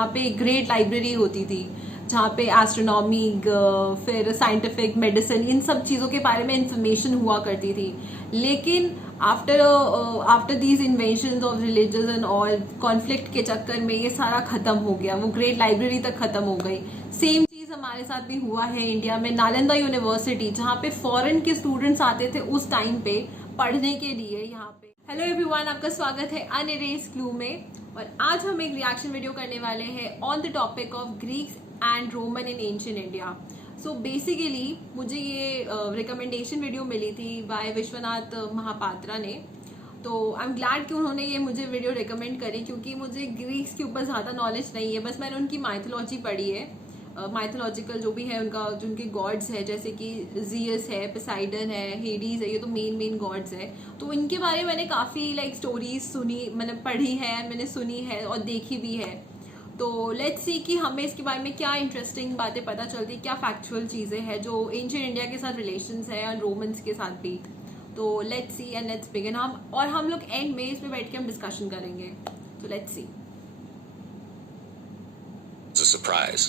जहाँ पे great library होती थी, जहाँ पे एस्ट्रोनॉमी, फिर साइंटिफिक, मेडिसिन, इन सब चीज़ों के बारे में इंफॉर्मेशन हुआ करती थी. लेकिन after these inventions of religion and all, conflict के चक्कर में ये सारा खत्म हो गया, वो ग्रेट लाइब्रेरी तक खत्म हो गई. सेम चीज हमारे साथ भी हुआ है इंडिया में. नालंदा यूनिवर्सिटी, जहाँ पे फॉरेन के स्टूडेंट्स आते थे उस टाइम पे पढ़ने के लिए यहाँ पे. हेलो एवरीवन, आपका स्वागत है अनइरेज्ड क्लू में. और आज हम एक रिएक्शन वीडियो करने वाले हैं on the topic of Greeks and Roman in ancient India. So basically मुझे ये रिकमेंडेशन वीडियो मिली थी बाय विश्वनाथ महापात्रा ने. तो आई एम ग्लैड कि उन्होंने ये मुझे वीडियो रिकमेंड करी, क्योंकि मुझे ग्रीक्स के ऊपर ज़्यादा नॉलेज नहीं है. बस मैंने उनकी माइथोलॉजी पढ़ी है, माइथोलॉजिकल जो भी है उनका, जो उनके गॉड्स है, जैसे कि जियस है, पोसाइडन है, हेडीज है, ये तो मेन गॉड्स है. तो इनके बारे में मैंने काफ़ी स्टोरीज सुनी, मैंने पढ़ी है, मैंने सुनी है और देखी भी है. तो लेट्स सी कि हमें इसके बारे में क्या इंटरेस्टिंग बातें पता चलती, क्या फैक्चुअल चीज़ें हैं जो एंशिएंट इंडिया के साथ रिलेशंस है और रोमन्स के साथ भी. तो let's see and let's begin. हम लोग एंड में इसमें बैठ के हम डिस्कशन करेंगे. तो let's see. As a surprise,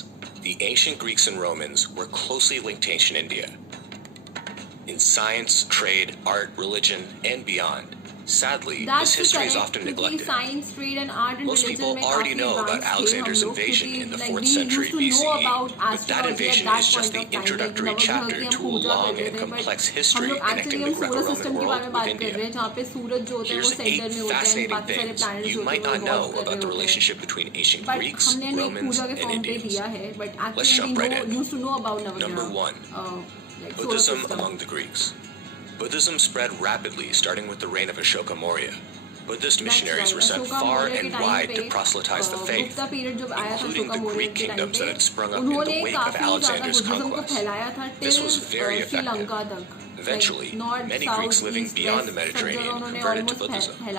the ancient Greeks and Romans were closely linked to ancient India. In science, trade, art, religion, and beyond. Sadly, this history is often neglected. Science, trade, and art and Most religion people already know about Alexander's invasion in the 4th century BCE, but that invasion is just the introductory chapter to a long and complex history connecting the Greco-Roman world with India. Here's 8 fascinating things you might not know about the relationship between ancient Greeks, Romans, and Indians. Let's jump right in. Number 1. Buddhism among the Greeks. Buddhism spread rapidly, starting with the reign of Ashoka Maurya. Buddhist missionaries were sent far and wide to proselytize the faith, including the Greek kingdoms that had sprung up in the wake of Alexander's conquest. This was very effective. Eventually, many Greeks living beyond the Mediterranean converted to Buddhism.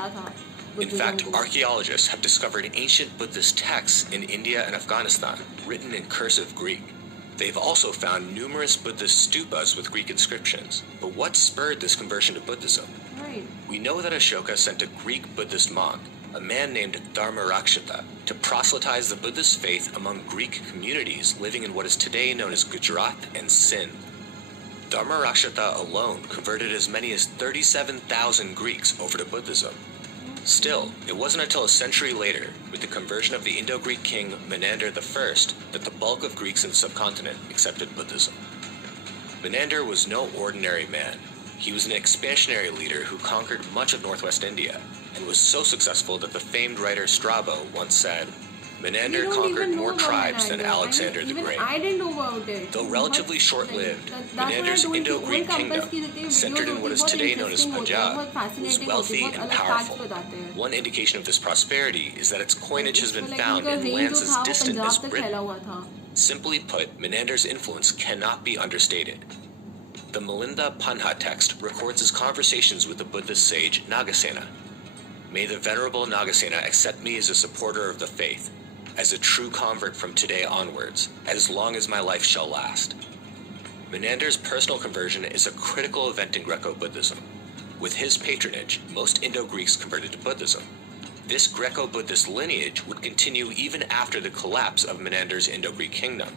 In fact, archaeologists have discovered ancient Buddhist texts in India and Afghanistan, written in cursive Greek. They've also found numerous Buddhist stupas with Greek inscriptions. But what spurred this conversion to Buddhism? Right. We know that Ashoka sent a Greek Buddhist monk, a man named Dharmarakshita, to proselytize the Buddhist faith among Greek communities living in what is today known as Gujarat and Sindh. Dharmarakshita alone converted as many as 37,000 Greeks over to Buddhism. Still, it wasn't until a century later, with the conversion of the Indo-Greek king Menander I, that the bulk of Greeks in the subcontinent accepted Buddhism. Menander was no ordinary man. He was an expansionary leader who conquered much of northwest India, and was so successful that the famed writer Strabo once said, Menander conquered more tribes than Alexander the Great. I didn't know about it. Though relatively short-lived, Menander's Indo-Greek kingdom, centered in what is today known as Punjab, was wealthy and powerful. One indication of this prosperity is that its coinage has been found in lands as distant as Britain. Simply put, Menander's influence cannot be understated. The Milinda Panha text records his conversations with the Buddhist sage Nagasena. May the venerable Nagasena accept me as a supporter of the faith, as a true convert from today onwards, as long as my life shall last. Menander's personal conversion is a critical event in Greco-Buddhism. With his patronage, most Indo-Greeks converted to Buddhism. This Greco-Buddhist lineage would continue even after the collapse of Menander's Indo-Greek kingdom.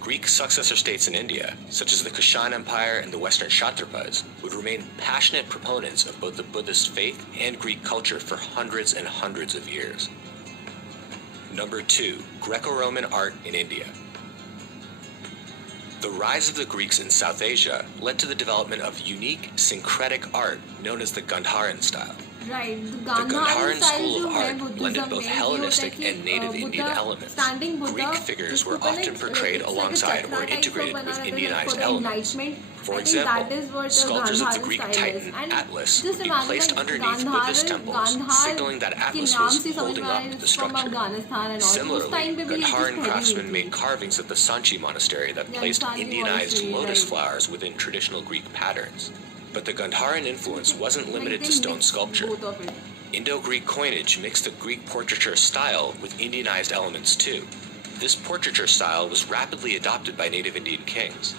Greek successor states in India, such as the Kushan Empire and the Western Kshatrapas, would remain passionate proponents of both the Buddhist faith and Greek culture for hundreds and hundreds of years. Number 2. Greco-Roman art in India. The rise of the Greeks in South Asia led to the development of unique, syncretic art known as the Gandharan style. Right. The Gandharan school of art blended both Hellenistic and native Indian elements. Greek figures were often portrayed alongside or integrated with Indianized elements. For example, sculptures of the Greek titan Atlas would be placed underneath Buddhist temples, signaling that Atlas was holding up the structure. Similarly, Gandharan craftsmen made carvings at the Sanchi monastery that placed Indianized lotus flowers within traditional Greek patterns. But the Gandharan influence wasn't limited to stone sculpture. Indo-Greek coinage mixed the Greek portraiture style with Indianized elements too. This portraiture style was rapidly adopted by native Indian kings.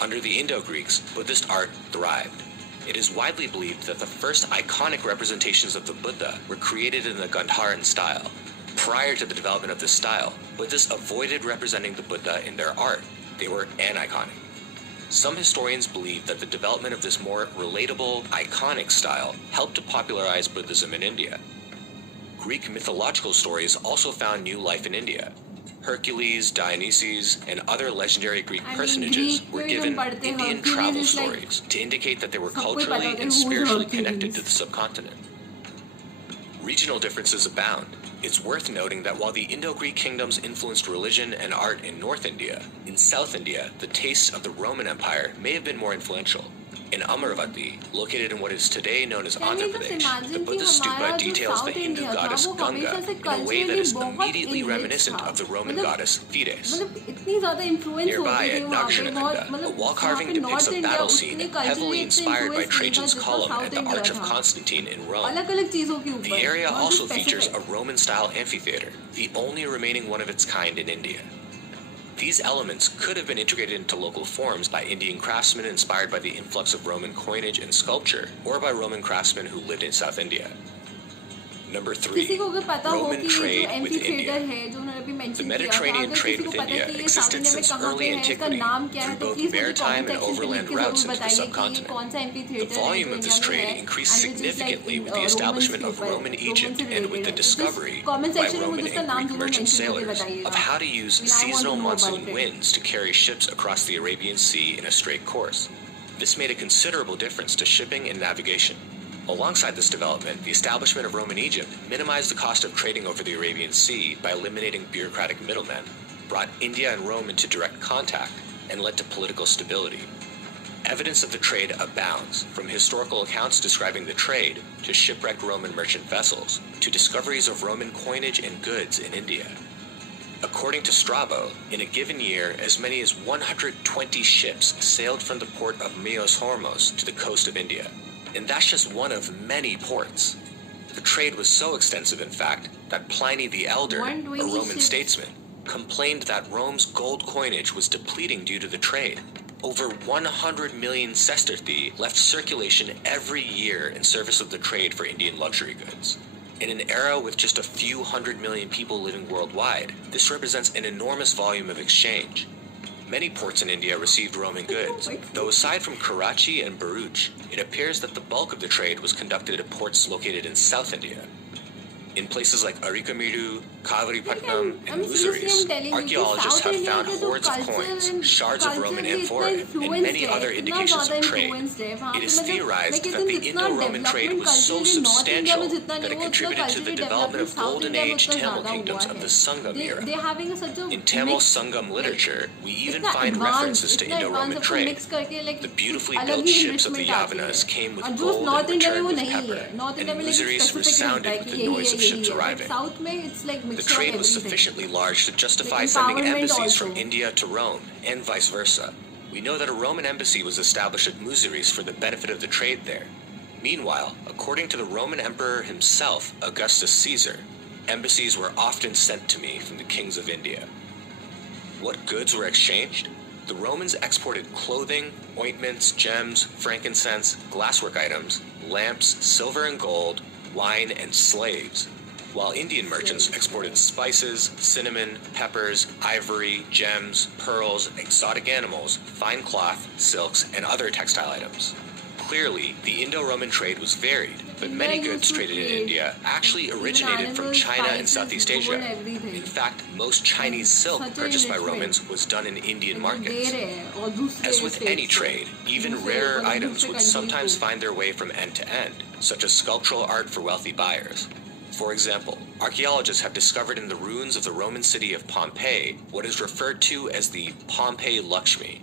Under the Indo-Greeks, Buddhist art thrived. It is widely believed that the first iconic representations of the Buddha were created in the Gandharan style, Prior to the development of this style, Buddhists avoided representing the Buddha in their art. They were aniconic. Some historians believe that the development of this more relatable, iconic style helped to popularize Buddhism in India. Greek mythological stories also found new life in India. Hercules, Dionysus, and other legendary Greek personages were given Indian travel stories to indicate that they were culturally and spiritually connected to the subcontinent. Regional differences abound. It's worth noting that while the Indo-Greek kingdoms influenced religion and art in North India, in South India, the tastes of the Roman Empire may have been more influential. In Amaravati, located in what is today known as Andhra Pradesh, the Buddha stupa details the Hindu goddess Ganga in a way that is immediately reminiscent of the Roman goddess Fides. Nearby at Nagarjuna, a wall carving depicts a battle scene heavily inspired by Trajan's column at the Arch of Constantine in Rome. The area also features a Roman-style amphitheater, the only remaining one of its kind in India. These elements could have been integrated into local forms by Indian craftsmen inspired by the influx of Roman coinage and sculpture, or by Roman craftsmen who lived in South India. Number 3. Roman trade with India. The Mediterranean trade with India existed since early antiquity through both maritime and overland routes into the subcontinent. The volume of this trade increased significantly with the establishment of Roman Egypt and with the discovery by Roman and Greek merchant sailors of how to use seasonal monsoon winds to carry ships across the Arabian Sea in a straight course. This made a considerable difference to shipping and navigation. Alongside this development, the establishment of Roman Egypt minimized the cost of trading over the Arabian Sea by eliminating bureaucratic middlemen, brought India and Rome into direct contact, and led to political stability. Evidence of the trade abounds, from historical accounts describing the trade, to shipwrecked Roman merchant vessels, to discoveries of Roman coinage and goods in India. According to Strabo, in a given year, as many as 120 ships sailed from the port of Myos Hormos to the coast of India. And that's just one of many ports. The trade was so extensive, in fact, that Pliny the Elder, a Roman statesman, complained that Rome's gold coinage was depleting due to the trade. Over 100 million sesterthi left circulation every year in service of the trade for Indian luxury goods. In an era with just a few 100 million people living worldwide, this represents an enormous volume of exchange. Many ports in India received Roman goods, though aside from Karachi and Bharuch, it appears that the bulk of the trade was conducted at ports located in South India. In places like Arikamidu, Kavaripatnam, and Muziris, archaeologists have found hoards of coins, shards of Roman amphorae, and many other indications of trade. It is theorized that the Indo-Roman trade was so substantial that it contributed to the development of Golden Age Tamil kingdoms of the Sangam era. In Tamil Sangam literature, we even find references to Indo-Roman trade. The beautifully built ships of the Yavanas came with gold and returned with pepper, and Muziris resounded with the noise of ships arriving. The trade was sufficiently large to justify sending embassies from India to Rome, and vice versa. We know that a Roman embassy was established at Muziris for the benefit of the trade there. Meanwhile, according to the Roman emperor himself, Augustus Caesar, embassies were often sent to me from the kings of India. What goods were exchanged? The Romans exported clothing, ointments, gems, frankincense, glasswork items, lamps, silver and gold, wine, and slaves, while Indian merchants exported spices, cinnamon, peppers, ivory, gems, pearls, exotic animals, fine cloth, silks, and other textile items. Clearly, the Indo-Roman trade was varied, but many goods traded in India actually originated from China and Southeast Asia. In fact, most Chinese silk purchased by Romans was done in Indian markets. As with any trade, even rarer items would sometimes find their way from end to end, such as sculptural art for wealthy buyers. For example, archaeologists have discovered in the ruins of the Roman city of Pompeii what is referred to as the Pompeii Lakshmi.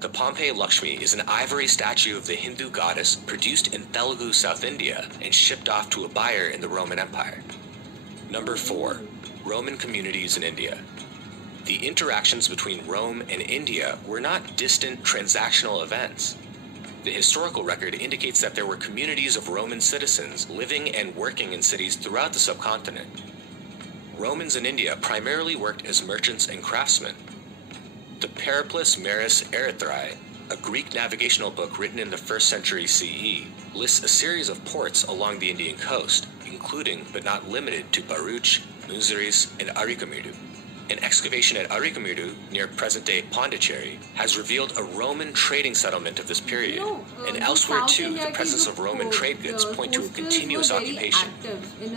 The Pompeii Lakshmi is an ivory statue of the Hindu goddess produced in Telugu, South India, and shipped off to a buyer in the Roman Empire. Number 4. Roman communities in India. The interactions between Rome and India were not distant transactional events. The historical record indicates that there were communities of Roman citizens living and working in cities throughout the subcontinent. Romans in India primarily worked as merchants and craftsmen. The Periplus Maris Erythrae, a Greek navigational book written in the 1st century CE, lists a series of ports along the Indian coast, including but not limited to Bharuch, Unerased, and Arikamirdu. An excavation at Arikamirdu, near present-day Pondicherry, has revealed a Roman trading settlement of this period. And elsewhere too, the presence of Roman trade goods point to a continuous occupation.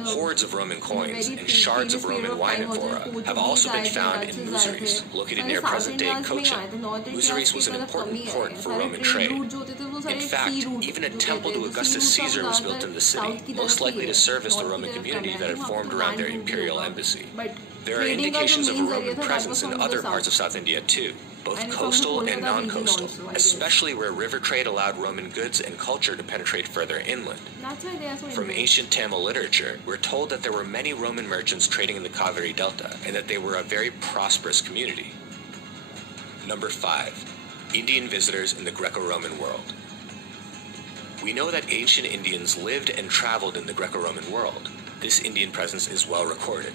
Hordes of Roman coins and shards of Roman wine amphora have also been found in Unerased, located near present-day Cochin. Unerased was an important port for Roman trade. In fact, even a temple to Augustus Caesar was built in the city, most likely to service the Roman community that had formed around their imperial embassy. There are indications of a Roman presence in other parts of South India too, both coastal and non-coastal, especially where river trade allowed Roman goods and culture to penetrate further inland. From ancient Tamil literature, we're told that there were many Roman merchants trading in the Kaveri Delta, and that they were a very prosperous community. Number 5. Indian visitors in the Greco-Roman world. We know that ancient Indians lived and traveled in the Greco-Roman world. This Indian presence is well recorded.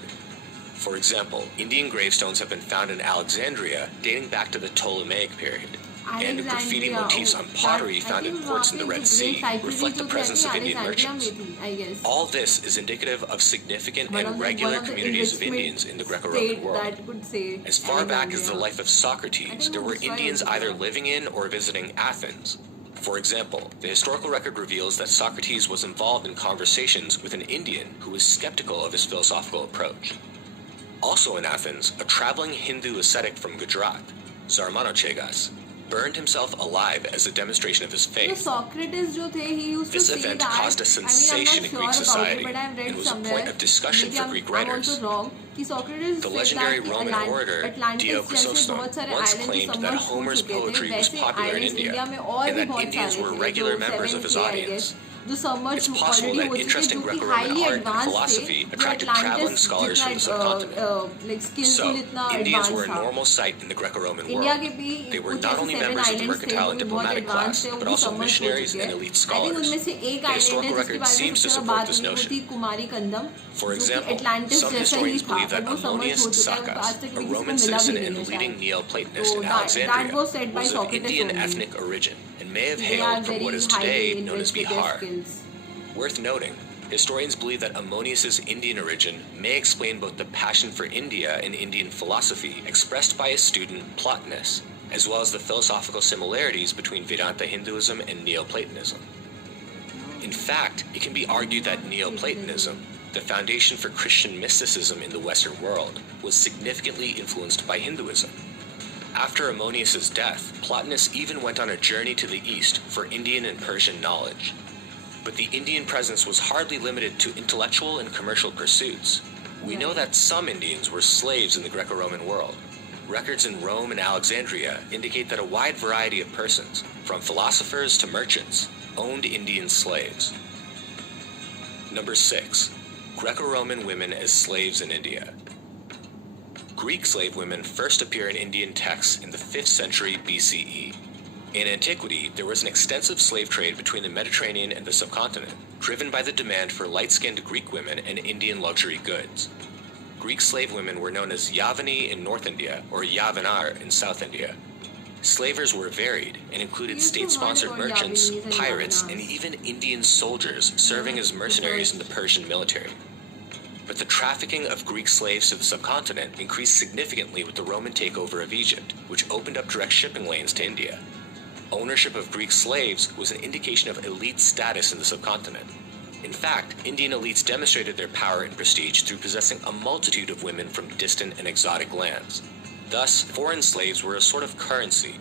For example, Indian gravestones have been found in Alexandria dating back to the Ptolemaic period, and graffiti motifs on pottery found in ports in the Red Sea reflect the presence of Indian merchants. All this is indicative of significant and regular communities of Indians in the Greco-Roman world. As far back as the life of Socrates, there were Indians either living in or visiting Athens. For example, the historical record reveals that Socrates was involved in conversations with an Indian who was skeptical of his philosophical approach. Also in Athens, a traveling Hindu ascetic from Gujarat, Zarmanochegas, burned himself alive as a demonstration of his faith. This event caused a sensation in Greek society and was a point of discussion for Greek writers. The legendary Roman orator Dio Chrysostom once claimed that Homer's poetry was popular in India, and that Indians were regular members of his audience. It's possible that interest in Greco-Roman art and philosophy attracted traveling scholars from the subcontinent. So, Indians were a normal sight in the Greco-Roman world. They were not only members of the mercantile and diplomatic class, but also missionaries and elite scholars. The historical record seems to support this notion. For example, some historians believe that Ammonius Saccas, a Roman citizen and leading Neoplatonist in Alexandria, was of Indian ethnic origin, and may have hailed from what is today known as Bihar. Worth noting, historians believe that Ammonius's Indian origin may explain both the passion for India and Indian philosophy expressed by his student Plotinus, as well as the philosophical similarities between Vedanta Hinduism and Neoplatonism. In fact, it can be argued that Neoplatonism, the foundation for Christian mysticism in the Western world, was significantly influenced by Hinduism. After Ammonius's death, Plotinus even went on a journey to the east for Indian and Persian knowledge. But the Indian presence was hardly limited to intellectual and commercial pursuits. We know that some Indians were slaves in the Greco-Roman world. Records in Rome and Alexandria indicate that a wide variety of persons, from philosophers to merchants, owned Indian slaves. Number 6. Greco-Roman women as slaves in India. Greek slave women first appear in Indian texts in the 5th century BCE. In antiquity, there was an extensive slave trade between the Mediterranean and the subcontinent, driven by the demand for light-skinned Greek women and Indian luxury goods. Greek slave women were known as Yavani in North India or Yavanar in South India. Slavers were varied and included state-sponsored merchants, pirates, and even Indian soldiers serving as mercenaries in the Persian military. But the trafficking of Greek slaves to the subcontinent increased significantly with the Roman takeover of Egypt, which opened up direct shipping lanes to India. Ownership of Greek slaves was an indication of elite status in the subcontinent. In fact, Indian elites demonstrated their power and prestige through possessing a multitude of women from distant and exotic lands. Thus, foreign slaves were a sort of currency.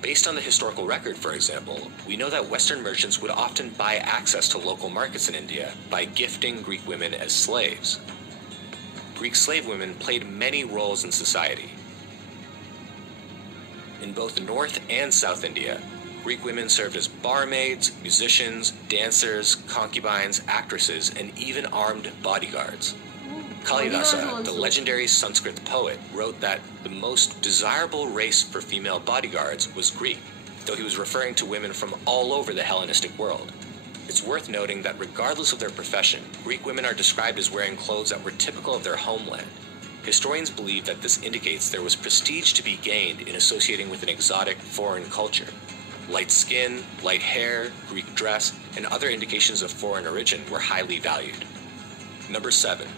Based on the historical record, for example, we know that Western merchants would often buy access to local markets in India by gifting Greek women as slaves. Greek slave women played many roles in society. In both North and South India, Greek women served as barmaids, musicians, dancers, concubines, actresses, and even armed bodyguards. Kalidasa, the legendary Sanskrit poet, wrote that the most desirable race for female bodyguards was Greek, though he was referring to women from all over the Hellenistic world. It's worth noting that regardless of their profession, Greek women are described as wearing clothes that were typical of their homeland. Historians believe that this indicates there was prestige to be gained in associating with an exotic foreign culture. Light skin, light hair, Greek dress, and other indications of foreign origin were highly valued. Number 7.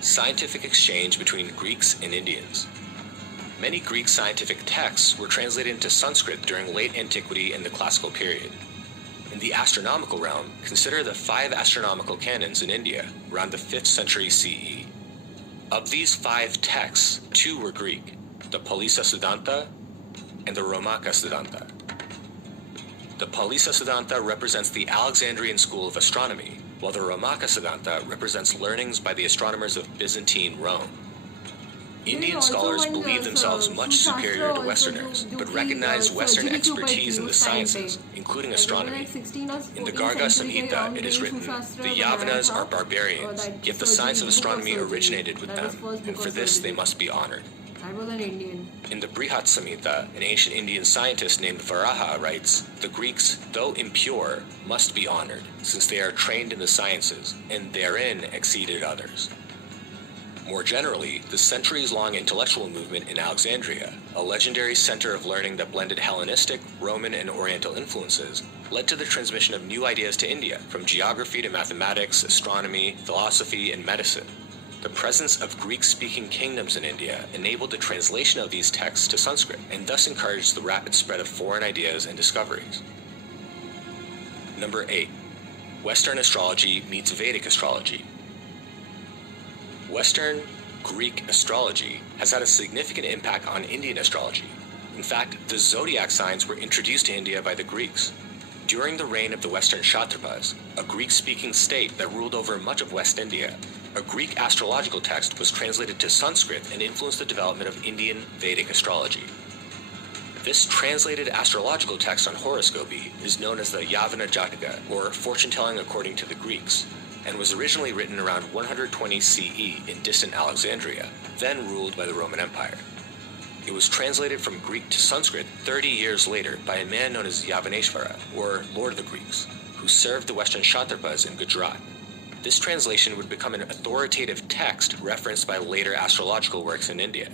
scientific exchange between Greeks and Indians. Many Greek scientific texts were translated into Sanskrit during late antiquity and the classical period. In the astronomical realm, consider the 5 astronomical canons in India around the 5th century CE. Of these 5 texts, 2 were Greek, the Palisa Siddhanta and the Romaka Siddhanta. The Palisa Siddhanta represents the Alexandrian school of astronomy, while the Romaka Siddhanta represents learnings by the astronomers of Byzantine Rome. Indian scholars believe themselves much superior to Westerners, but recognize Western expertise in the sciences, including astronomy. In the Garga Samhita, it is written, "The Yavanas are barbarians, yet the science of astronomy originated with them, and for this they must be honored." I was an Indian. In the Brihat Samhita, an ancient Indian scientist named Varaha writes, "The Greeks, though impure, must be honored, since they are trained in the sciences, and therein exceeded others." More generally, the centuries-long intellectual movement in Alexandria, a legendary center of learning that blended Hellenistic, Roman, and Oriental influences, led to the transmission of new ideas to India, from geography to mathematics, astronomy, philosophy, and medicine. The presence of Greek-speaking kingdoms in India enabled the translation of these texts to Sanskrit, and thus encouraged the rapid spread of foreign ideas and discoveries. Number 8. Western astrology meets Vedic astrology. Western Greek astrology has had a significant impact on Indian astrology. In fact, the zodiac signs were introduced to India by the Greeks. During the reign of the Western Kshatrapas, a Greek-speaking state that ruled over much of West India, a Greek astrological text was translated to Sanskrit and influenced the development of Indian Vedic astrology. This translated astrological text on horoscopy is known as the Yavana Jataka, or fortune-telling according to the Greeks, and was originally written around 120 CE in distant Alexandria, then ruled by the Roman Empire. It was translated from Greek to Sanskrit 30 years later by a man known as Yavaneshvara, or Lord of the Greeks, who served the Western Kshatrapas in Gujarat. This translation would become an authoritative text referenced by later astrological works in India.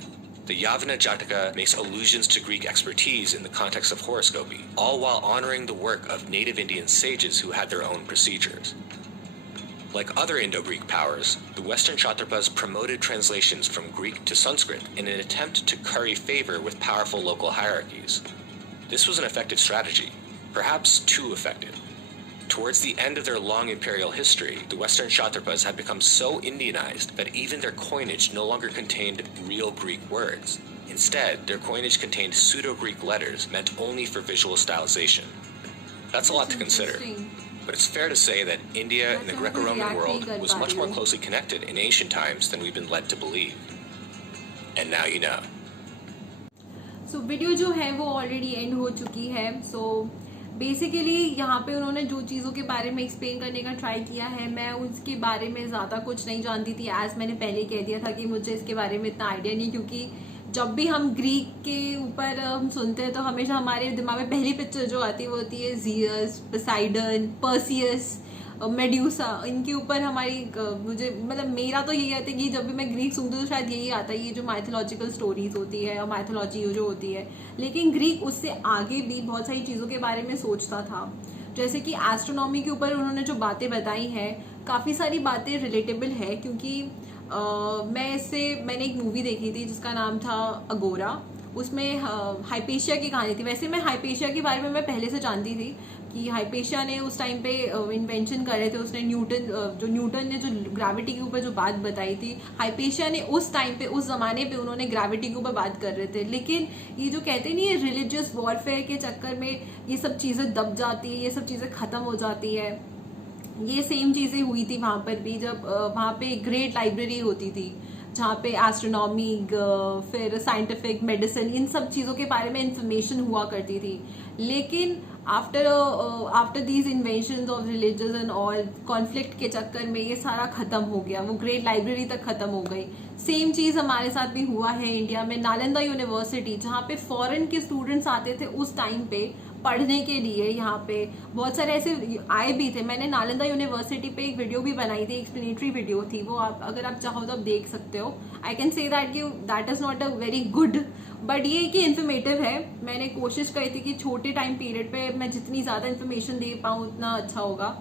The Yavana Jataka makes allusions to Greek expertise in the context of horoscopy, all while honoring the work of native Indian sages who had their own procedures. Like other Indo-Greek powers, the Western Kshatrapas promoted translations from Greek to Sanskrit in an attempt to curry favor with powerful local hierarchies. This was an effective strategy, perhaps too effective. Towards the end of their long imperial history, the Western Kshatrapas had become so Indianized that even their coinage no longer contained real Greek words. Instead, their coinage contained pseudo-Greek letters meant only for visual stylization. That's a lot to consider. But it's fair to say that India and the Greco-Roman world was much more closely connected in ancient times than we've been led to believe. And now you know. So video जो है वो already and हो चुकी है. So basically यहाँ पे उन्होंने जो चीज़ों के बारे में एक्सप्लेन करने का ट्राई किया है, मैं उसके बारे में ज़्यादा कुछ नहीं जानती थी. एज मैंने पहले कह दिया था कि मुझे इसके बारे में इतना आइडिया नहीं, क्योंकि जब भी हम ग्रीक के ऊपर हम सुनते हैं तो हमेशा हमारे दिमाग में पहली पिक्चर जो आती है वो होती है जियस, पोसाइडन, पर्सियस, मेड्यूसा. इनके ऊपर हमारी मुझे मतलब मेरा तो यही आता है कि जब भी मैं ग्रीक सुनती हूँ तो शायद यही आता है, ये जो माइथोलॉजिकल स्टोरीज होती है और माइथोलॉजी जो होती है. लेकिन ग्रीक उससे आगे भी बहुत सारी चीज़ों के बारे में सोचता था. जैसे कि एस्ट्रोनॉमी के ऊपर उन्होंने जो बातें बताई हैं, काफ़ी सारी बातें रिलेटेबल है, क्योंकि मैंने एक मूवी देखी थी जिसका नाम था अगोरा. उसमें हाइपेशिया की कहानी थी. वैसे मैं हाइपेशिया के बारे में मैं पहले से जानती थी कि हाइपेशिया ने उस टाइम पे इन्वेंशन करे थे. उसने न्यूटन ने जो ग्रेविटी के ऊपर जो बात बताई थी, हाइपेशिया ने उस टाइम पे, उस जमाने पे उन्होंने ग्रेविटी के ऊपर बात कर रहे थे. लेकिन ये जो कहते नहीं है रिलीजियस वॉरफेयर के चक्कर में ये सब चीज़ें दब जाती है, ये सब चीज़ें ख़त्म हो जाती है. ये सेम चीज़ें हुई थी वहाँ पर भी, जब वहाँ पे ग्रेट लाइब्रेरी होती थी जहाँ पे एस्ट्रोनॉमी, फिर साइंटिफिक, मेडिसिन, इन सब चीज़ों के बारे में इंफॉर्मेशन हुआ करती थी. लेकिन after these inventions of religious and all, conflict के चक्कर में ये सारा ख़त्म हो गया. वो ग्रेट लाइब्रेरी तक ख़त्म हो गई. सेम चीज़ हमारे साथ भी हुआ है इंडिया में. नालंदा यूनिवर्सिटी, जहाँ पे फॉरेन के स्टूडेंट्स आते थे उस टाइम पे पढ़ने के लिए, यहाँ पे बहुत सारे ऐसे आए भी थे. मैंने नालंदा यूनिवर्सिटी पे एक वीडियो भी बनाई थी, एक्सप्लेनेटरी वीडियो थी वो. आप अगर आप चाहो तो आप देख सकते हो. I can say that is not a very good, but ये कि इन्फॉर्मेटिव है. मैंने कोशिश करी थी कि छोटे टाइम पीरियड पे मैं जितनी ज़्यादा इन्फॉर्मेशन दे पाऊँ उतना अच्छा होगा.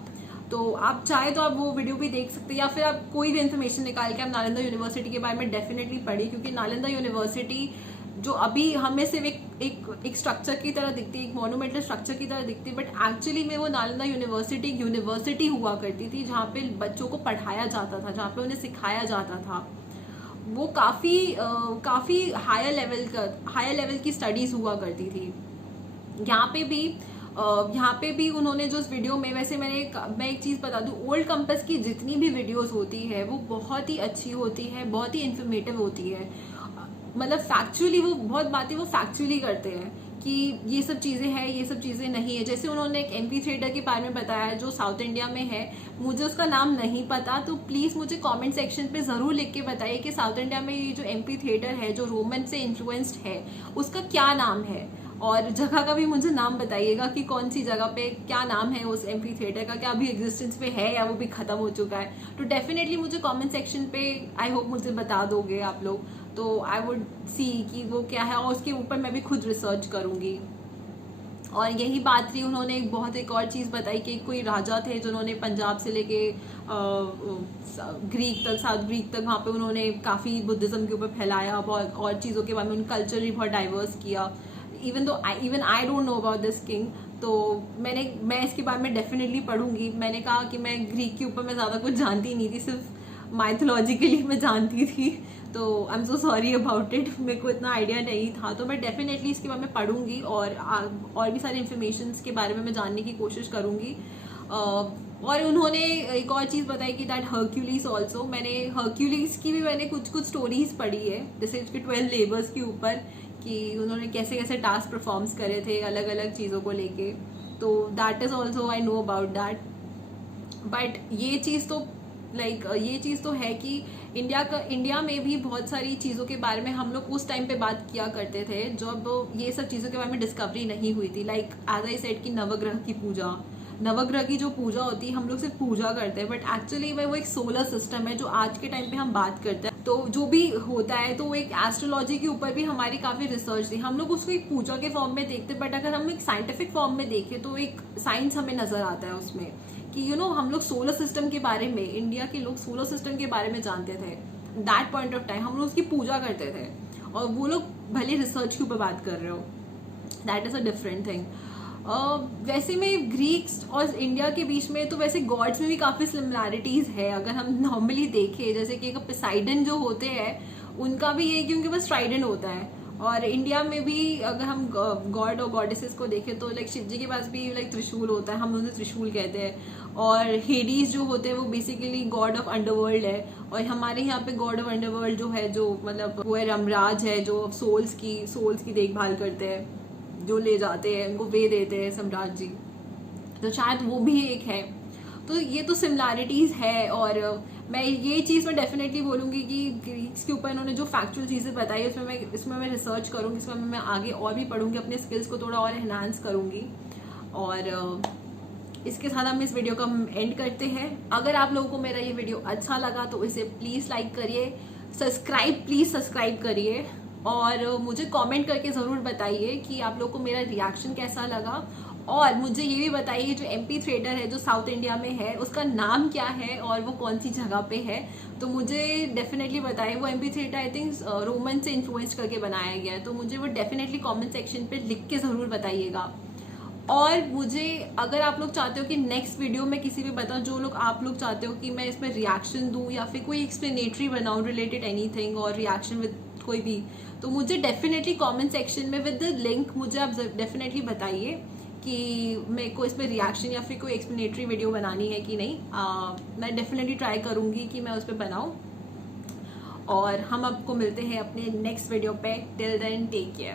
तो आप चाहे तो आप वो वीडियो भी देख सकते हैं, या फिर आप कोई भी इन्फॉर्मेशन निकाल के आप नालंदा यूनिवर्सिटी के बारे में डेफिनेटली पढ़िए, क्योंकि नालंदा यूनिवर्सिटी जो अभी हमें सिर्फ एक स्ट्रक्चर की तरह दिखती है, एक मोनूमेंटल स्ट्रक्चर की तरह दिखती है, बट एक्चुअली में वो नालंदा यूनिवर्सिटी हुआ करती थी, जहाँ पे बच्चों को पढ़ाया जाता था, जहाँ पे उन्हें सिखाया जाता था। वो काफ़ी हायर लेवल की स्टडीज़ हुआ करती थी। यहाँ पे भी उन्होंने जो इस वीडियो में, वैसे मैं एक चीज़ बता दूँ, ओल्ड कंपस की जितनी भी वीडियोस होती है वो बहुत ही अच्छी होती है, बहुत ही इन्फॉर्मेटिव होती है। मतलब फैक्चुअली वो बहुत बातें वो फैक्चुअली करते हैं कि ये सब चीज़ें हैं, ये सब चीज़ें नहीं है। जैसे उन्होंने एक एमपी थिएटर के बारे में बताया जो साउथ इंडिया में है, मुझे उसका नाम नहीं पता, तो प्लीज़ मुझे कमेंट सेक्शन पे ज़रूर लिख के बताइए कि साउथ इंडिया में ये जो एमपी थिएटर है जो रोमन से इन्फ्लुएंस्ड है उसका क्या नाम है, और जगह का भी मुझे नाम बताइएगा कि कौन सी जगह पे क्या नाम है उस एमपी थिएटर का, क्या अभी एग्जिस्टेंस पे है या वो भी खत्म हो चुका है। तो डेफिनेटली मुझे कमेंट सेक्शन पे आई होप मुझे बता दोगे आप लोग, तो आई वुड सी कि वो क्या है, और उसके ऊपर मैं भी खुद रिसर्च करूँगी। और यही बात थी, उन्होंने एक और चीज़ बताई कि कोई राजा थे जिन्होंने पंजाब से लेके साउथ ग्रीक तक वहाँ पे उन्होंने काफ़ी बुद्धिज़्म के ऊपर फैलाया, बहुत और चीज़ों के बारे में, उन कल्चर भी बहुत डाइवर्स किया। Even I don't know about this king, तो मैं इसके बारे में डेफिनेटली पढ़ूंगी। मैंने कहा कि मैं ग्रीक के ऊपर मैं ज़्यादा कुछ जानती नहीं थी, सिर्फ माइथोलॉजिकली मैं जानती थी, तो I am so sorry about it, मेरे को इतना आइडिया नहीं था। तो मैं डेफिनेटली इसके बारे में पढ़ूंगी और भी सारी इन्फॉर्मेशन के बारे में मैं जानने की कोशिश करूंगी। और उन्होंने एक और चीज़ बताई कि दैट हर्क्यूलिस ऑल्सो, मैंने हर्क्यूलिस की भी कुछ स्टोरीज पढ़ी है, जैसे उसके 12 लेबर्स के ऊपर, कि उन्होंने कैसे कैसे टास्क परफॉर्म्स करे थे अलग अलग चीज़ों को लेके। तो that is also I know about that. But ये चीज़ तो है कि इंडिया में भी बहुत सारी चीज़ों के बारे में हम लोग उस टाइम पे बात किया करते थे जब ये सब चीज़ों के बारे में डिस्कवरी नहीं हुई थी। लाइक एज आई सेड कि नवग्रह की जो पूजा होती है, हम लोग सिर्फ पूजा करते हैं, बट एक्चुअली वो एक सोलर सिस्टम है जो आज के टाइम पे हम बात करते हैं। तो जो भी होता है, तो एक एस्ट्रोलॉजी के ऊपर भी हमारी काफ़ी रिसर्च थी। हम लोग उसको एक पूजा के फॉर्म में देखते, बट अगर हम एक साइंटिफिक फॉर्म में देखें तो एक साइंस हमें नजर आता है उसमें कि हम लोग सोलर सिस्टम के बारे में, इंडिया के लोग सोलर सिस्टम के बारे में जानते थे। दैट पॉइंट ऑफ टाइम हम लोग उसकी पूजा करते थे, और वो लोग भले रिसर्च के ऊपर बात कर रहे हो, that is a different thing. वैसे में ग्रीक्स और इंडिया के बीच में तो वैसे गॉड्स में भी काफ़ी सिमिलैरिटीज़ है अगर हम नॉर्मली देखें। जैसे कि पोसाइडन जो होते हैं उनका भी ये, क्योंकि बस ट्राइडेंट होता है। और इंडिया में भी अगर हम गॉड और गॉडेसेस को देखें तो लाइक शिव जी के पास भी लाइक त्रिशूल होता है, हम उन्हें त्रिशूल कहते हैं। और हेडीज जो होते हैं वो बेसिकली गॉड ऑफ अंडरवर्ल्ड है, और हमारे यहाँ पे गॉड ऑफ अंडरवर्ल्ड जो है, जो मतलब वो है यमराज है, जो सोल्स की देखभाल करते हैं, जो ले जाते हैं, उनको वे देते हैं सम्राट जी, तो शायद वो भी एक है। तो ये तो सिमिलैरिटीज़ है। और मैं ये चीज़ मैं डेफिनेटली बोलूँगी कि ग्रीक्स के ऊपर इन्होंने जो फैक्चुअल चीज़ें बताई इसमें मैं रिसर्च करूँगी, इसमें मैं आगे और भी पढ़ूँगी, अपने स्किल्स को थोड़ा और एनहांस करूँगी। और इसके साथ हम इस वीडियो का एंड करते हैं। अगर आप लोगों को मेरा ये वीडियो अच्छा लगा तो इसे प्लीज़ लाइक करिए, प्लीज़ सब्सक्राइब करिए, और मुझे कमेंट करके ज़रूर बताइए कि आप लोग को मेरा रिएक्शन कैसा लगा। और मुझे ये भी बताइए जो एमपी थिएटर है जो साउथ इंडिया में है उसका नाम क्या है और वो कौन सी जगह पे है, तो मुझे डेफिनेटली बताइए। वो MP theatre I think Roman से इन्फ्लुएंस करके बनाया गया है, तो मुझे वो डेफिनेटली कमेंट सेक्शन पे लिख के ज़रूर बताइएगा। और मुझे अगर आप लोग चाहते हो कि नेक्स्ट वीडियो में किसी भी बताओ, जो लोग आप लोग चाहते हो कि मैं इसमें रिएक्शन दूँ या फिर कोई एक्सप्लेनेटरी बनाऊँ रिलेटेड एनीथिंग और रिएक्शन विद कोई भी, तो मुझे डेफिनेटली कमेंट सेक्शन में विद द लिंक मुझे आप डेफिनेटली बताइए कि मेरे को इसमें रिएक्शन या फिर कोई एक्सप्लेनेटरी वीडियो बनानी है कि नहीं। मैं डेफिनेटली ट्राई करूँगी कि मैं उस पर बनाऊँ। और हम आपको मिलते हैं अपने नेक्स्ट वीडियो पे। Till then take care.